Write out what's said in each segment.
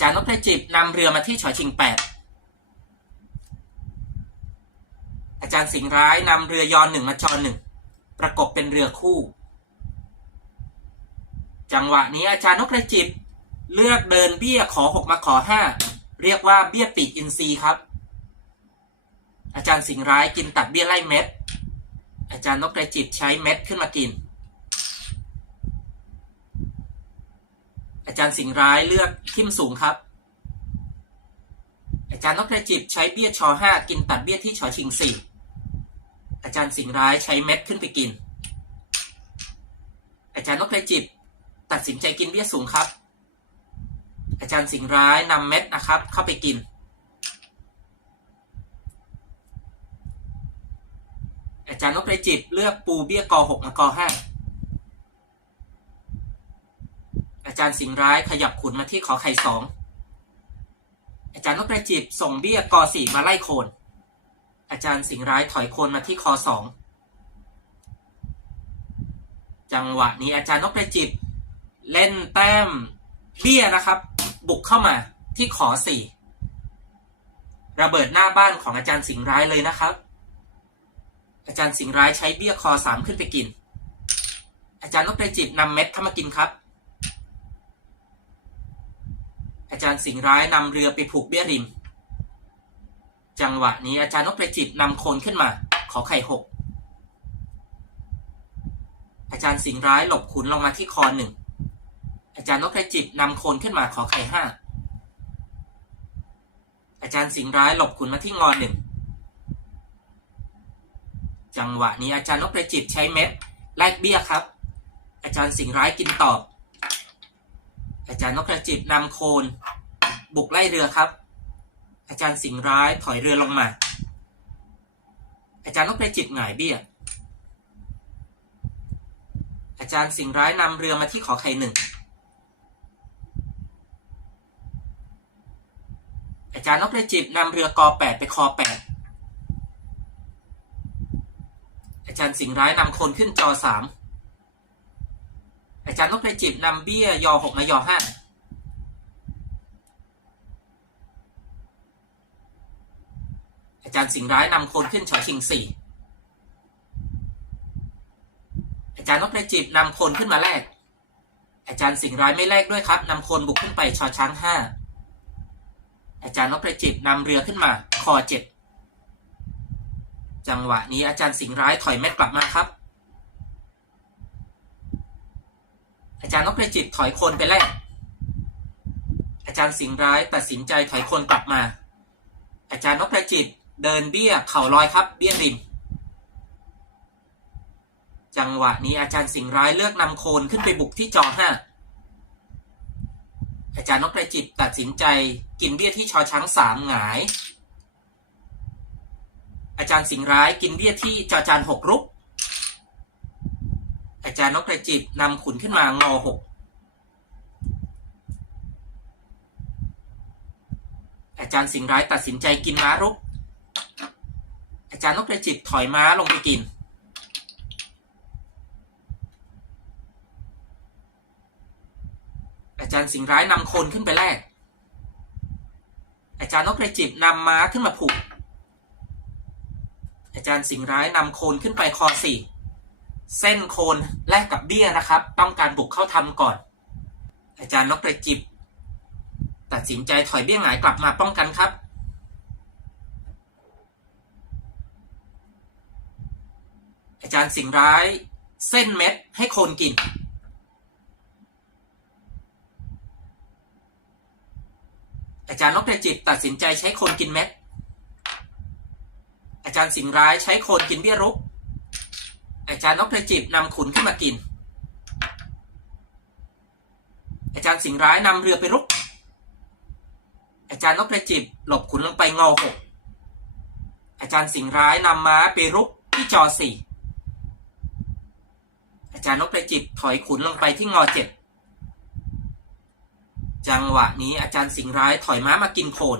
จารย์นพไตรจิบนำเรือมาที่ชอชิงแปดอาจารย์สิงห์ร้ายนำเรือยอนหนึ่งมาจอหนึ่งประกบเป็นเรือคู่ จังหวะนี้อาจารย์นพไตรจิบเลือกเดินเบี้ยขอหกมาขอห้าเรียกว่าเบี้ยปีกอินทรีครับ อาจารย์สิงห์ร้ายกินตัดเบี้ยไล่เม็ด อาจารย์นพไตรจิบใช้เม็ดขึ้นมากิน อาจารย์สิงห์ร้ายเลือกทิมสูงครับ อาจารย์นพไตรจิบใช้เบี้ยชอห้ากินตัดเบี้ยที่ชอชิงสี่อาจารย์สิงห์ร้ายใช้เม็ดขึ้นไปกิน อาจารย์นพไตรจิบตัดสินใจกินเบี้ยสูงครับ อาจารย์สิงห์ร้ายนำเม็ดนะครับ เข้าไปกิน อาจารย์นพไตรจิบเลือกปูเบี้ยกอหกมากอห้า อา จารย์สิงห์ร้ายขยับขุนมาที่ขอไข่สอง อาจารย์นพไตรจิบส่งเบี้ยกอสี่มาไล่โคน อาจารย์สิงห์ร้ายถอยโคนมาที่คอสอง จังหวะนี้อาจารย์นพไตรจิบ เล่นแต้มเบี้ยนะครับ บุกเข้ามาที่ขอสี่ระเบิดหน้าบ้านของอาจารย์สิงห์ร้ายเลยนะครับ อาจารย์สิงห์ร้ายใช้เบี้ยคอสามขึ้นไปกิน อาจารย์นพไตรจิบนำเม็ดเข้ามากินครับ อาจารย์สิงห์ร้ายนำเรือไปผูกเบี้ยริม จังหวะนี้อาจารย์นพประจิตนำโคนขึ้นมา ขอไข่หกอาจารย์สิงห์ร้ายหลบขุนลงมาที่คอหนึ่งอาจารย์นพประจิตนำโคนขึ้นมาขอไข่ห้า อาจารย์สิงห์ร้ายหลบขุนมาที่งอหนึ่ง จังหวะนี้อาจารย์นพประจิตใช้เม็ดแลกเบี้ยครับ อาจารย์สิงห์ร้ายกินตอบ อาจารย์นพกระจิบนำโคน บุกไล่เรือครับ อาจารย์สิงร้ายถอยเรือลงมา อาจารย์นพกระจิบหงายเบี้ย อาจารย์สิงร้ายนำเรือมาที่ขอไข่หนึ่ง อาจารย์นพกระจิบนำเรือกอแปดไปคอแปดอาจารย์สิงร้ายนำโคนขึ้นจอสาม อาจารย์นพไตรจิบนำเบี้ยยอหกมายอห้าอาจารย์สิงร้ายนำโคนขึ้นชอชิงสี่อาจารย์นพไตรจิบนำโคนขึ้นมาแลกอาจารย์สิงร้ายไม่แลกด้วยครับนำโคนบุกขึ้นไปชอช้างห้าอาจารย์นพไตรจิบนำเรือขึ้นมา คอเจ็ดจังหวะนี้อาจารย์สิงร้ายถอยเม็ดกลับมาครับ อาจารย์นกระจิตถอยโคนไปแรก อาจารย์สิงร้ายตัดสินใจถอยโคนกลับมา อาจารย์นกระจิตเดินเบี้ยเข่าลอยครับ เบี้ยริม จังหวะนี้อาจารย์สิงร้ายเลือกนำโคนขึ้นไปบุกที่จอห้าอาจารย์นพกระจิตตัดสินใจกินเบี้ยที่ชอช้างสามหงาย อาจารย์สิงร้ายกินเบี้ยที่จอจานหกรุก อาจารย์นพกระจิบนำขุนขึ้นมางอหกอาจารย์สิงร้ายตัดสินใจกินม้ารุก อาจารย์นพกระจิบถอยม้าลงไปกิน อาจารย์สิงร้ายนำคนขึ้นไปแลกอาจารย์นพกระจิบนำม้าขึ้นมาผูก อาจารย์สิงร้ายนำโคนขึ้นไปคอสี่ เส้นโคนแลกกับเบี้ยนะครับ ต้องการบุกเข้าทำก่อน อาจารย์นกกระจิบ ตัดสินใจถอยเบี้ยหงายกลับมาป้องกันครับอาจารย์สิงร้าย เส้นเม็ดให้โคนกิน อาจารย์นกกระจิบตัดสินใจใช้โคนกินเม็ด อาจารย์สิงร้ายใช้โคนกินเบี้ยรุก อาจารย์นกกระจิบนำขุนขึ้นมากิน อาจารย์สิงห์ร้ายนำเรือไปรุก อาจารย์นกกระจิบหลบขุนลงไปงอหกอาจารย์สิงห์ร้ายนำม้าไปรุกที่จอสี่อาจารย์นกกระจิบถอยขุนลงไปที่งอเจ็ดจังหวะนี้อาจารย์สิงห์ร้ายถอยม้ามากินโคน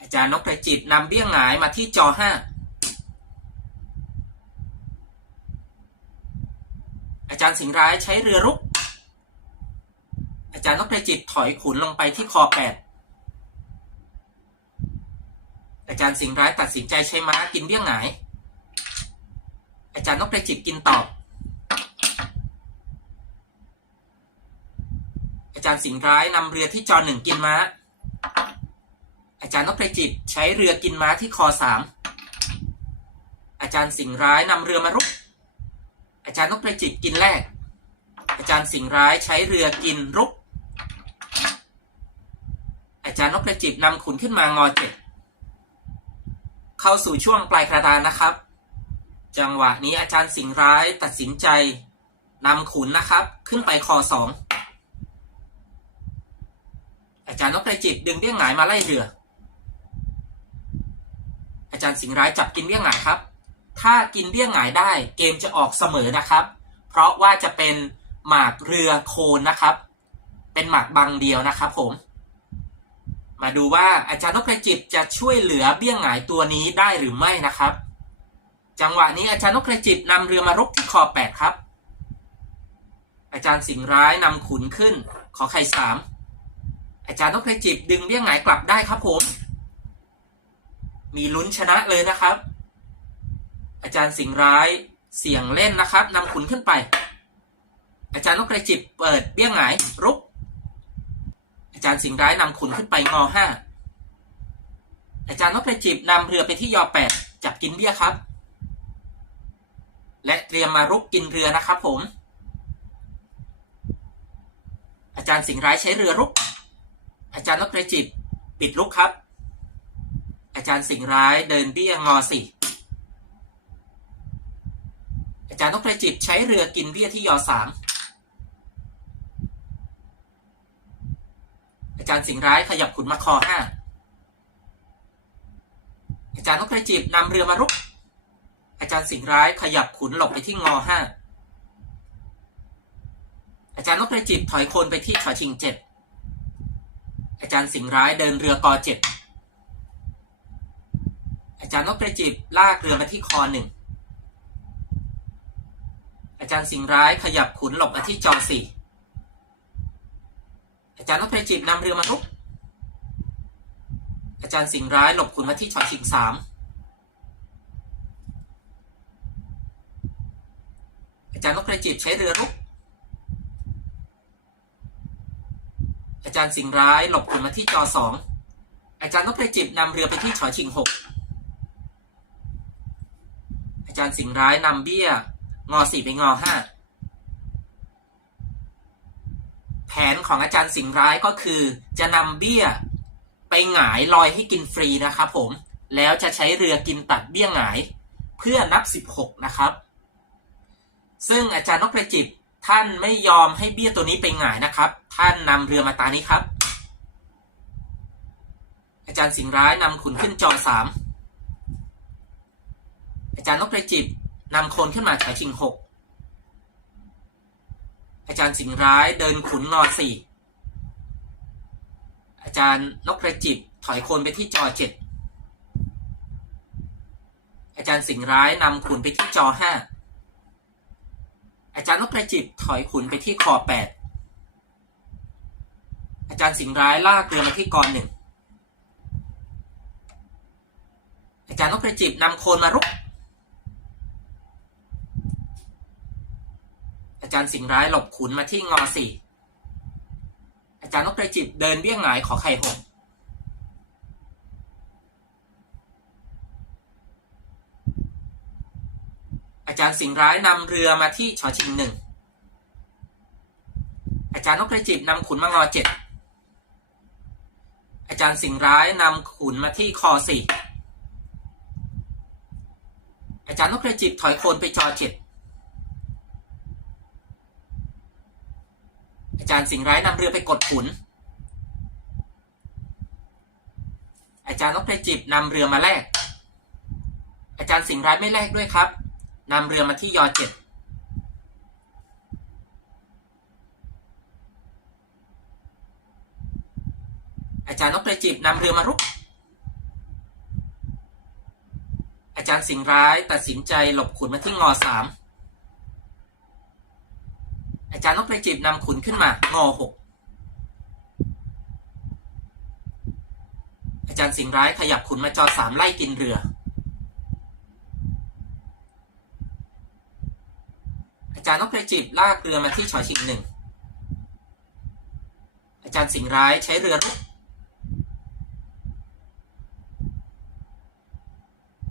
อาจารย์นกกระจิบนำเบี้ยงหงายมาที่จอห้าาจารย์สิงห์ร้ายใช้เรือรุก อาจารย์นกกรจิบถอยขุนลงไปที่คอแปดอาจารย์สิงห์ร้ายตัดสินใจใช้ม้ากินเบี้ยงหงาย อาจารย์นกกรจิบกินตอบ อาจารย์สิงห์ร้ายนำเรือที่จอหนึ่งกินม้า อาจารย์นกกรจิบใช้เรือกินม้าที่คอสามอาจารย์สิงห์ร้ายนำเรือมารุก อาจารย์นกกระจิบกินแรก อาจารย์สิงห์ร้ายใช้เรือกินรุก อาจารย์นกกระจิบนำขุนขึ้นมางอเจ็ดเข้าสู่ช่วงปลายกระดานนะครับ จังหวะนี้อาจารย์สิงห์ร้ายตัดสินใจนำขุนนะครับ ขึ้นไปคอสองอาจารย์นกกระจิบดึงเบี้ยงหงายมาไล่เรือ อาจารย์สิงห์ร้ายจับกินเบี้ยงหงายครับ ถ้ากินเบี้ยงหงายได้เกมจะออกเสมอนะครับ เพราะว่าจะเป็นหมากเรือโคนนะครับ เป็นหมากบางเดียวนะครับผม มาดูว่าอาจารย์นพกระจิบจะช่วยเหลือเบี้ยงหงายตัวนี้ได้หรือไม่นะครับ จังหวะนี้อาจารย์นพกระจิบนำเรือมารบที่คอแปดครับ อาจารย์สิงร้ายนำขุนขึ้น ขอไข่สามอาจารย์นพกระจิบดึงเบี้ยงหงายกลับได้ครับผม มีลุ้นชนะเลยนะครับ อาจารย์สิงร้ายเสี่ยงเล่นนะครับนำขุนขึ้นไป อาจารย์นกกระจิบเปิดเบี้ยงหงายรุก อาจารย์สิงร้ายนำขุนขึ้นไปงอห้าอาจารย์นกกระจิบนำเรือไปที่ยอแปดจับกินเบี้ยครับ และเตรียมมารุกกินเรือนะครับผม อาจารย์สิงร้ายใช้เรือรุก อาจารย์นกกระจิบปิดรุกครับ อาจารย์สิงร้ายเดินเบี้ยงอสี่ อา จารย์นกกระจิบใช้เรือกินเบี้ยที่ยอสามอาจารย์สิงห์ร้ายขยับขุนมาคอห้าอาจารย์นกกระจิบนำเรือมารุก อาจารย์สิงห์ร้ายขยับขุนหลบไปที่งอห้าอาจารย์นกกระจิบถอยโคนไปที่ชอชิงเจ็ดอาจารย์สิงห์ร้ายเดินเรือกอเจ็ดอาจารย์นกกระจิบลากเรือมาที่คอหนึ่ง อาจารย์สิงร้ายขยับขุนหลบมาที่จอสี่อาจารย์นพเพจิบนำเรือมาทุกอาจารย์สิงร้ายหลบขุนมาที่ชอชิงสามอาจารย์นพเพจิบใช้เรือรุกอาจารย์สิงร้ายหลบขุนมาที่จอสองอาจารย์นพเพจิบนำเรือไปที่ชอชิงหกอาจารย์สิงร้ายนำเบี้ย งอสี่ไปงอห้าแผนของอาจารย์สิงห์ร้ายก็คือ จะนำเบี้ยไปหงายลอยให้กินฟรีนะครับผม แล้วจะใช้เรือกินตัดเบี้ยหงาย เพื่อนับ 16 นะครับ ซึ่งอาจารย์นกกระจิบท่านไม่ยอมให้เบี้ยตัวนี้ไปหงายนะครับ ท่านนำเรือมาตานี้ครับ อาจารย์สิงห์ร้ายนำขุนขึ้นจอสามอาจารย์นกกระจิบ นำโคนขึ้นมาฉายชิงหกอาจารย์สิงร้ายเดินขุนงอสี่อาจารย์นกกระจิบถอยโคนไปที่จอเจ็ดอาจารย์สิงร้ายนำขุนไปที่จอห้าอาจารย์นกกระจิบถอยขุนไปที่คอแปดอาจารย์สิงร้ายลากเรือมาที่กรหนึ่งอาจารย์นกกระจิบนำโคนมารุก อาจารย์สิงห์ร้ายหลบขุนมาที่งอสี่อาจารย์นกกระจิบเดินเบี้ยงหงายขอไข่หกอาจารย์สิงห์ร้ายนำเรือมาที่ชอชิงหนึ่งอาจารย์นกกระจิบนำขุนมางอเจ็ดอาจารย์สิงห์ร้ายนำขุนมาที่คอสี่อาจารย์นกกระจิบถอยโคนไปจอเจ็ดาจารย์สิงห์ร้ายนำเรือไปกดขุน อาจารย์นกกระจิบนำเรือมาแลก อาจารย์สิงห์ร้ายไม่แลกด้วยครับนำเรือมาที่ยอเจ็ดอาจารย์นกกระจิบนำเรือมารุก อาจารย์สิงห์ร้ายตัดสินใจหลบขุนมาที่งอสาม อาจารย์ต้องไปจีบนำขุนขึ้นมางอหกอาจารย์สิงร้ายขยับขุนมาจอสามไล่กินเรือ อาจารย์ต้องไปจีบลากเรือมาที่ฉอยชิงหนึ่งอาจารย์สิงร้ายใช้เรือรุก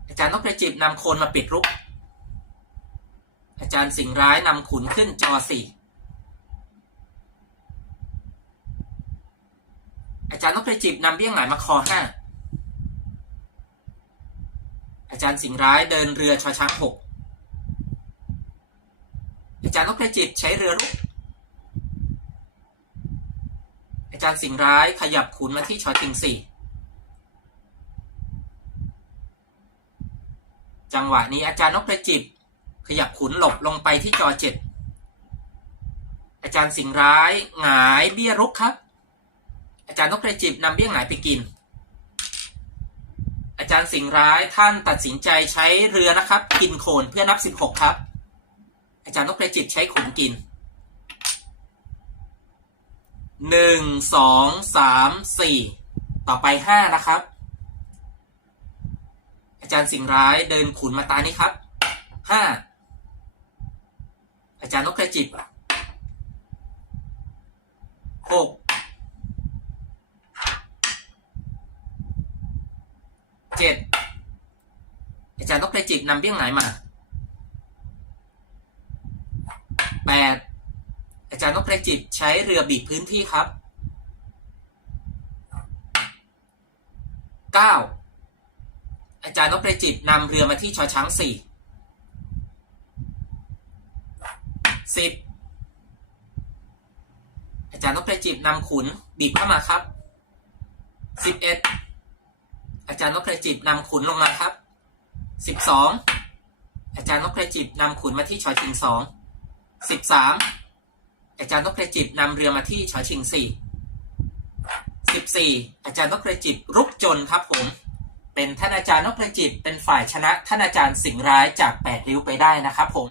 อาจารย์ต้องไปจีบนำโคนมาปิดรุกอาจารย์สิงร้ายนำขุนขึ้นจอสี่ อาจารย์นกกระจิบนำเบี้ยงหงายมาคอห้าอาจารย์สิงร้ายเดินเรือชอช้างหกอาจารย์นกกระจิบใช้เรือรุกอาจารย์สิงร้ายขยับขุนมาที่ชอชิงสี่จังหวะนี้อาจารย์นกกระจิบขยับขุนหลบลงไปที่จอเจ็ดอาจารย์สิงร้ายหงายเบี้ยรุกครับ อาจารย์นกกระจิบนำเบี้ยงไหนไปกิน อาจารย์สิงร้ายท่านตัดสินใจใช้เรือนะครับ กินโคนเพื่อนับ 16 ครับ อาจารย์นกกระจิบใช้ขุนกิน 1 2 3 4 ต่อไป 5 นะครับ อาจารย์สิงร้ายเดินขุนมาตานี้ครับ 5 อาจารย์นกกระจิบ6 เจ็ดอาจารย์นกกระจิบนำเบี้ยงหงายมาแปดอาจารย์นกกระจิบใช้เรือบีบพื้นที่ครับเก้าอาจารย์นกกระจิบนำเรือมาที่ชอช้างสี่สิบอาจารย์นกกระจิบนำขุนบีบเข้ามาครับสิบเอ็ด อาจารย์นกกระจิบนำขุนลงมาครับสิบสองอาจารย์นกกระจิบนำขุนมาที่ชอชิงสองสิบสามอาจารย์นกกระจิบนำเรือมาที่ชอชิงสี่สิบสี่อาจารย์นกกระจิบรุกจนครับผม เป็นท่านอาจารย์นกกระจิบเป็นฝ่ายชนะท่านอาจารย์สิงห์ร้ายจากแปดริ้วไปได้นะครับผม